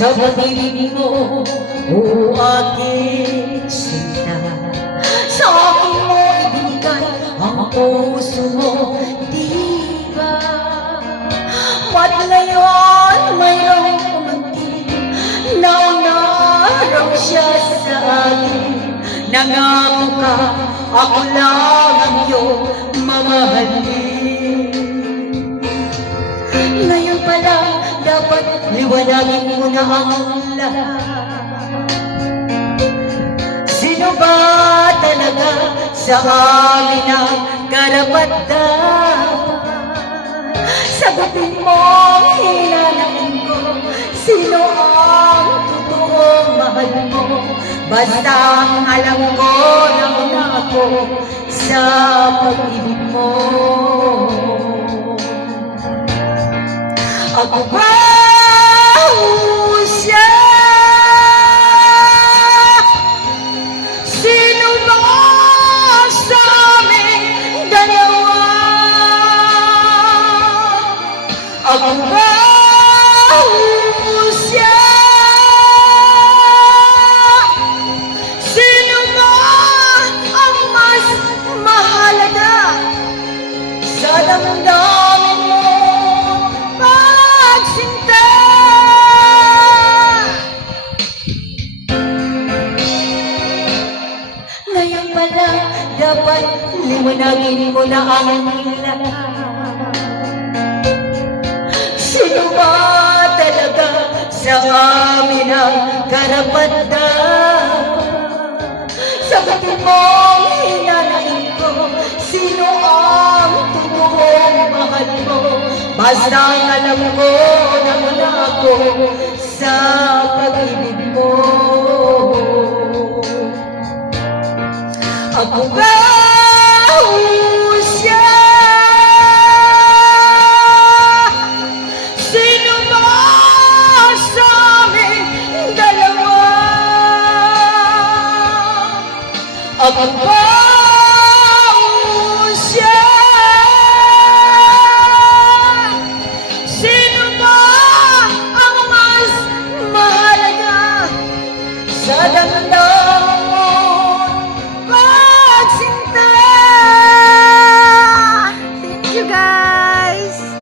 sa pag-ibig mo, o aking sinta. Sa akin mo ibinigay ang puso mo, di ba? Ba't ngayon mayroong umangkin na unaraw siya sa akin? Nangako ka, ako lang ang iyong mamahalin. Ngayon pala dapat liwanagin mo na ang lahat. Sino ba talaga sa amin ang karapat-dapat? Sagutin mo ang hinanain ko, sino ang totoong mahal mo? Basta ang alam ko na una ako sa pag-ibig mo. Ako ba o siya? Sino ba sa aming dalawa? Ako ba o siya? Sino ba ang mas mahalaga sa damdamin mo? Ngayon pala dapat liwanagin mo na ang lahat. Sino ba talaga sa amin ang karapat-dapat? Sagutin mo ang hinanain ko, sino ang totoong mahal mo? Basta ang alam ko na wala ako sa pag-ibig mo. Ako ba